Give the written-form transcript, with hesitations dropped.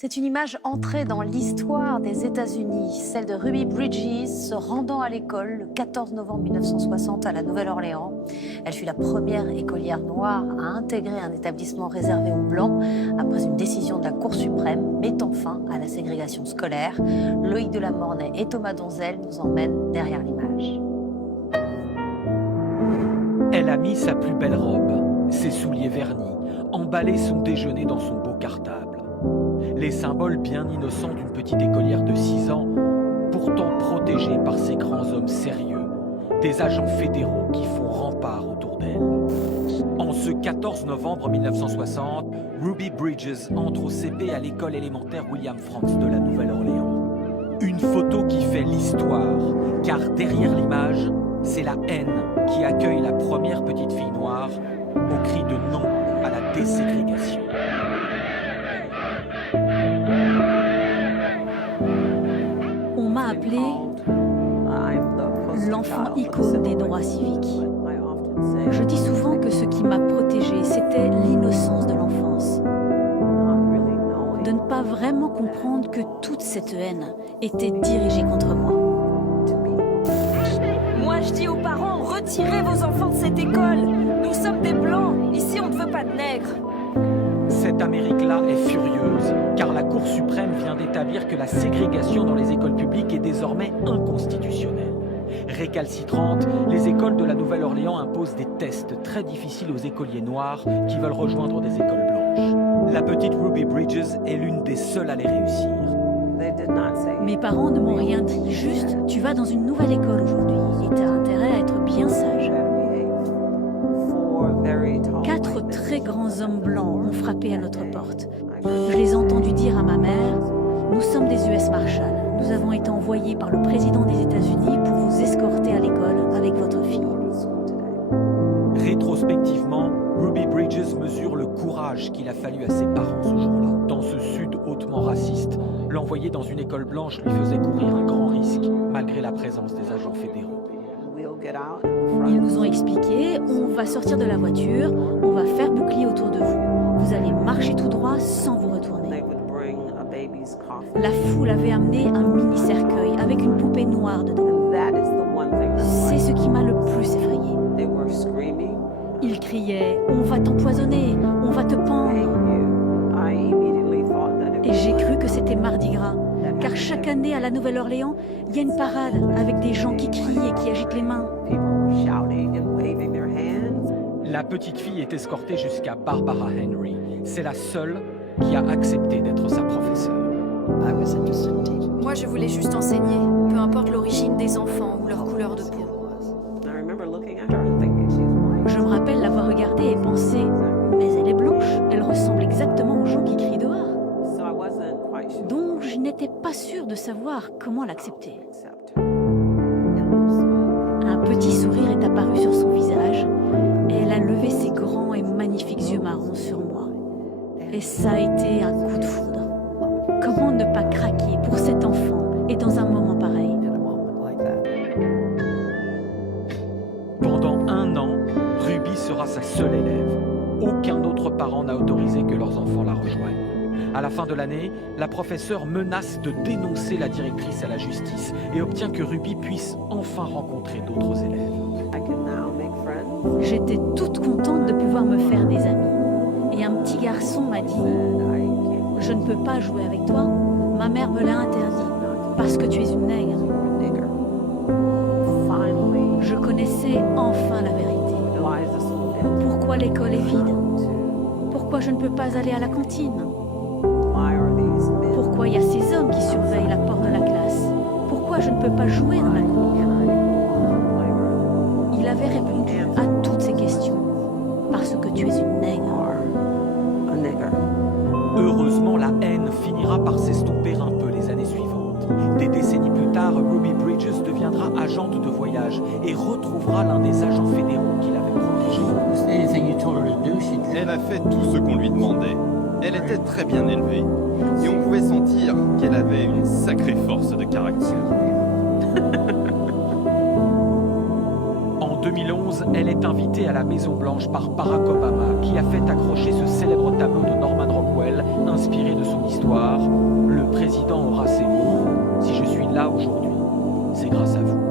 C'est une image entrée dans l'histoire des États-Unis, celle de Ruby Bridges se rendant à l'école le 14 novembre 1960 à la Nouvelle-Orléans. Elle fut la première écolière noire à intégrer un établissement réservé aux Blancs après une décision de la Cour suprême mettant fin à la ségrégation scolaire. Loïc Delamornay et Thomas Donzel nous emmènent derrière l'image. Elle a mis sa plus belle robe, ses souliers vernis, emballé son déjeuner dans son beau cartable. Les symboles bien innocents d'une petite écolière de 6 ans, pourtant protégée par ces grands hommes sérieux, des agents fédéraux qui font rempart autour d'elle. En ce 14 novembre 1960, Ruby Bridges entre au CP à l'école élémentaire William Franks de la Nouvelle-Orléans. Une photo qui fait l'histoire, car derrière l'image, c'est la haine qui accueille la première petite fille noire au cri de non à la déségrégation. On m'a appelé l'enfant icône des droits civiques. Je dis souvent que ce qui m'a protégée, c'était l'innocence de l'enfance. De ne pas vraiment comprendre que toute cette haine était dirigée contre moi. Moi, je dis aux parents, retirez vos enfants de cette école. Nous sommes des Blancs. Ici, on ne veut pas de nègres. Cette Amérique-là est furieuse, car la Cour suprême vient d'établir que la ségrégation dans les écoles publiques est désormais inconstitutionnelle. Récalcitrantes, les écoles de la Nouvelle-Orléans imposent des tests très difficiles aux écoliers noirs qui veulent rejoindre des écoles blanches. La petite Ruby Bridges est l'une des seules à les réussir. Mes parents ne m'ont rien dit, juste « tu vas dans une nouvelle école aujourd'hui et tu as intérêt à être bien sage ». 4 très grands hommes blancs ont frappé à notre porte. Je les ai entendus dire à ma mère « Nous sommes des US Marshals. Nous avons été envoyés par le président des États-Unis pour vous escorter à l'école avec votre fille. » Rétrospectivement, Ruby Bridges mesure le courage qu'il a fallu à ses parents ce jour-là. Dans ce sud hautement raciste, l'envoyer dans une école blanche lui faisait courir un grand risque, malgré la présence des agents fédéraux. Ils nous ont expliqué, on va sortir de la voiture, on va faire bouclier autour de vous. Vous allez marcher tout droit sans vous retourner. La foule avait amené un mini-cercueil avec une poupée noire dedans. C'est ce qui m'a le plus effrayé. Ils criaient « On va t'empoisonner, on va te pendre ». Et j'ai cru que c'était Mardi Gras, car chaque année à la Nouvelle-Orléans, il y a une parade avec des gens qui crient et qui agitent les mains. La petite fille est escortée jusqu'à Barbara Henry. C'est la seule qui a accepté d'être sa professeure. Moi, je voulais juste enseigner, peu importe l'origine des enfants ou leur couleur de peau. Je me rappelle l'avoir regardée et pensé « Mais elle est blanche, elle ressemble exactement aux gens qui crient dehors. » Donc je n'étais pas sûre de savoir comment l'accepter. Un petit sourire est apparu sur son visage et elle a levé ses grands et magnifiques yeux marrons sur moi. Et ça a été un coup de foudre. Comment ne pas craquer pour cet enfant et dans un moment pareil? Pendant 1 an, Ruby sera sa seule élève. Aucun autre parent n'a autorisé que leurs enfants la rejoignent. À la fin de l'année, la professeure menace de dénoncer la directrice à la justice et obtient que Ruby puisse enfin rencontrer d'autres élèves. J'étais toute contente de pouvoir me faire des amis. Et un petit garçon m'a dit « Je ne peux pas jouer avec toi, ma mère me l'a interdit, parce que tu es une nègre. » Je connaissais enfin la vérité. Pourquoi l'école est vide? Pourquoi je ne peux pas aller à la cantine? Pourquoi il y a ces hommes qui surveillent la porte de la classe? Pourquoi je ne peux pas jouer dans la cour? Il avait répondu à toutes ces questions. Parce que tu es une nègre. Heureusement, la haine finira par s'estomper un peu les années suivantes. Des décennies plus tard, Ruby Bridges deviendra agente de voyage et retrouvera l'un des agents fédéraux qui l'avait protégée. Elle a fait tout ce qu'on lui demandait. Elle était très bien élevée. Et on pouvait sentir qu'elle avait une sacrée force de caractère. En 2011, elle est invitée à la Maison-Blanche par Barack Obama, qui a fait accrocher ce célèbre tableau de Norman Rockwell, inspiré de son histoire, président aura ces mots, si je suis là aujourd'hui, c'est grâce à vous.